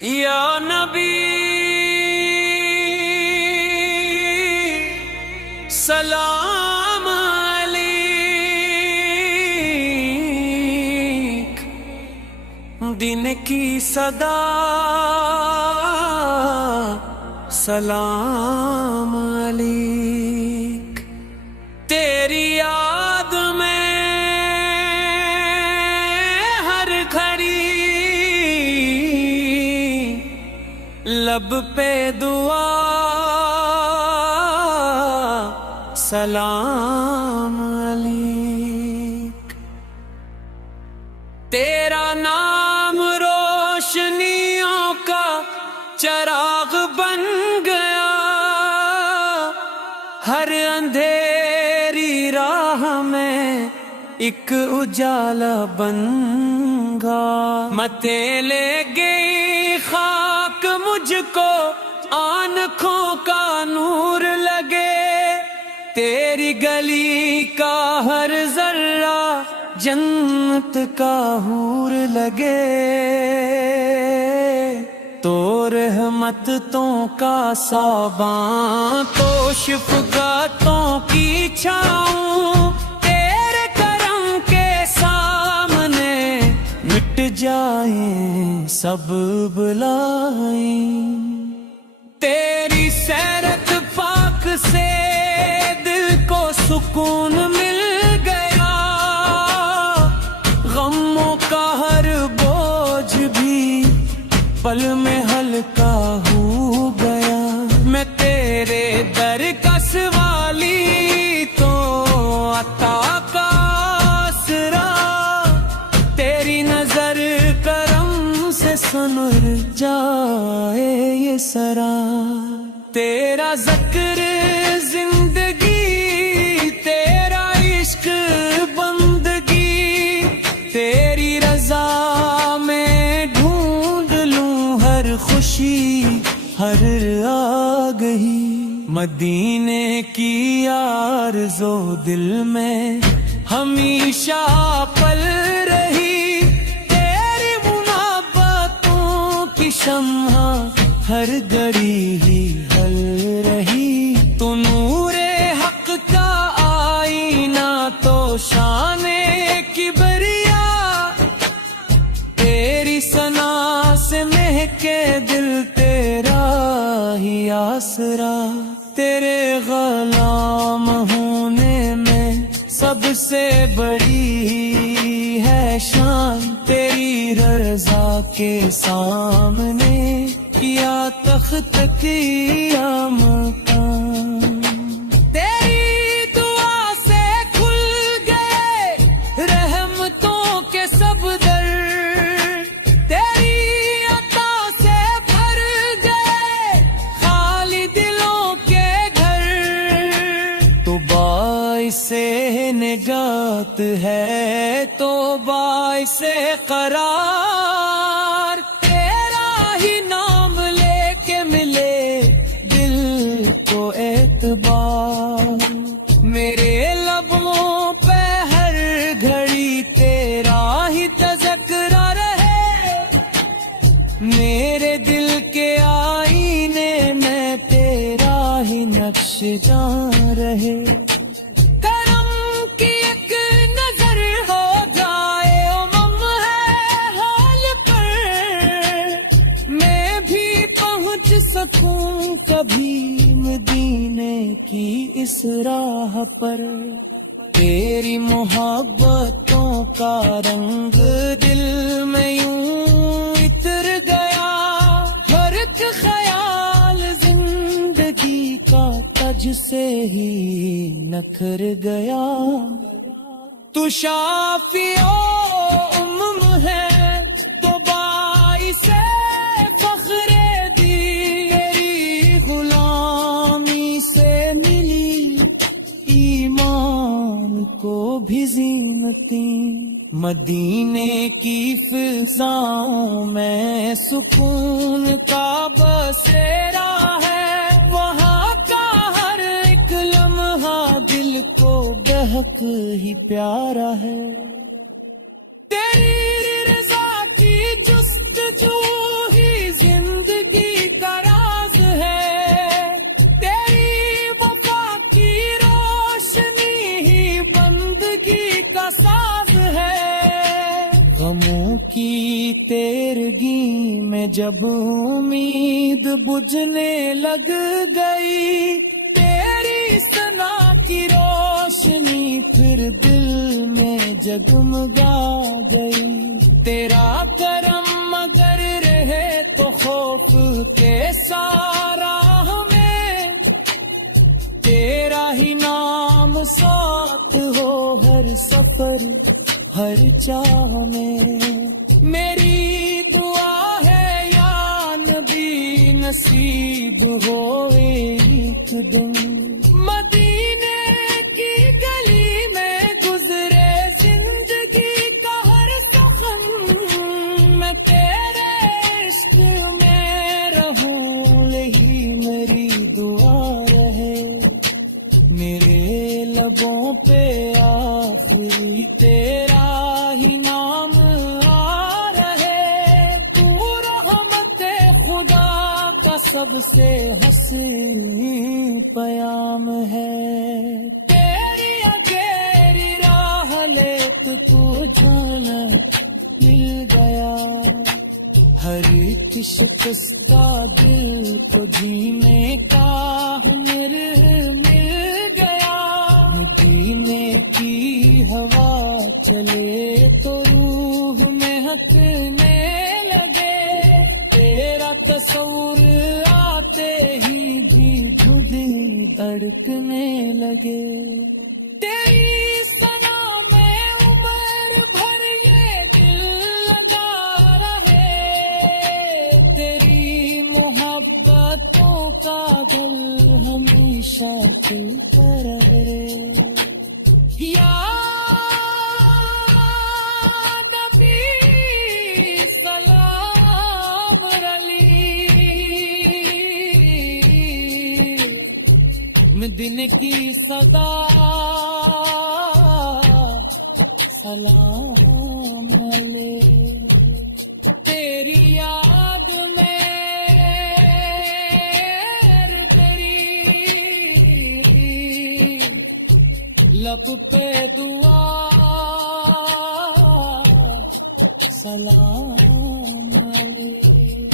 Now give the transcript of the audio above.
या नबी सलाम अलैक, दिन की सदा सलाम अलैक। तेरी याद में हर घड़ी लब पे दुआ सलाम अलैक। तेरा नाम रोशनियों का चराग बन गया, हर अंधेरी राह में एक उजाला बन गया। मते ले गई खाक मुझको, आँखों का नूर लगे, तेरी गली का हर जर्रा जन्नत का हूर लगे। तो रहमतों का साबां, तो शफ़क़तों की छाऊं, तेरे करम के सामने मिट जाए सब बुलाएं। तेरी सैरत पाक से दिल को सुकून मिल गया, गमों का हर बोझ भी पल में हल्का हो गया। मैं तेरे दर का सवाली तो अता का आसरा, तेरी नजर करम से सुनर जाए ये सरा। तेरा ज़िक्र जिंदगी, तेरा इश्क बंदगी, तेरी रजा में ढूंढ लूं हर खुशी हर आ गई। मदीने की आरज़ो दिल में हमेशा पल रही, तेरी मुहब्बतों की शम्हा हर घड़ी ही हल रही। तू नूरे हक का आईना तो शाने किबरिया, तेरी सना से महके दिल तेरा ही आसरा। तेरे ग़ुलाम होने में सबसे बड़ी है शान, तेरी रज़ा के सामने या तख्त किया मकान। तेरी दुआ से खुल गए रहमतों के सब दर, तेरी अता से भर गए खाली दिलों के घर। तो बाइसे निजात है तो बाइसे करार, तेरा ही नाम लेके मिले दिल को एतबार। मेरे लबों पे हर घड़ी तेरा ही तज़किरा रहे, मेरे दिल के आईने में तेरा ही नक्श जान रहे। करम की एक नजर हो जाए उमम है हाल पर, मैं भी पहुंच सकूं कभी मदीने की इस राह पर। तेरी मोहब्बतों का रंग दिल में यूं इतर गया, हर एक ख्याल जिंदगी का तज से ही नखर गया। तू शाफिओ उम्म है तो बाइसे फख्रे दी, तेरी गुलामी से मिली ईमान को भी ज़ीनती। मदीने की फिज़ाओं में सुकून का बसेरा है, वहाँ का हर एक लम्हा दिल को बेहक ही प्यारा है। तेरी रज़ा की जुस्तजू ही जिंदगी का राज है, तेरी वफा की रोशनी ही बंदगी का साज है। गमों की तेरगी में जब उम्मीद बुझने लग गई, तेरी सना की रोशनी फिर दिल में जगमगा गई। तेरा करम अगर रहे तो खौफ के सारा हमें, तेरा ही नाम साथ हो हर सफर हर चाह में। मेरी दुआ है या नबी नसीब हो एक दिन मदीने की गली में गुजरे जिंदगी का हर सफर, मैं तेरे इश्क में रहूं यही मेरी दुआ रहे। मेरे लबों पे आखिरी तेरा ही नाम आ रहे, तू रहमते खुदा का सबसे हसीन पयाम है। तेरी अगेरी राह लेत तू जाना मिल गया, हर एक शिकस्ता दिल को जीने का हुनर मिल गया। मदीने की हवा चले तो रूह में हकने लगे, तेरा तस्वुर आते ही भी दिल धड़कने लगे। तेरी सना में उम्र भर ये दिल लगा रहे, तेरी मोहब्बतों का दिल हमेशा खिलता रहे। या नबी सलाम अली, मदीने की सदा सलाम अली। तेरी याद में लब पे दुआ सलाम अलैकुम।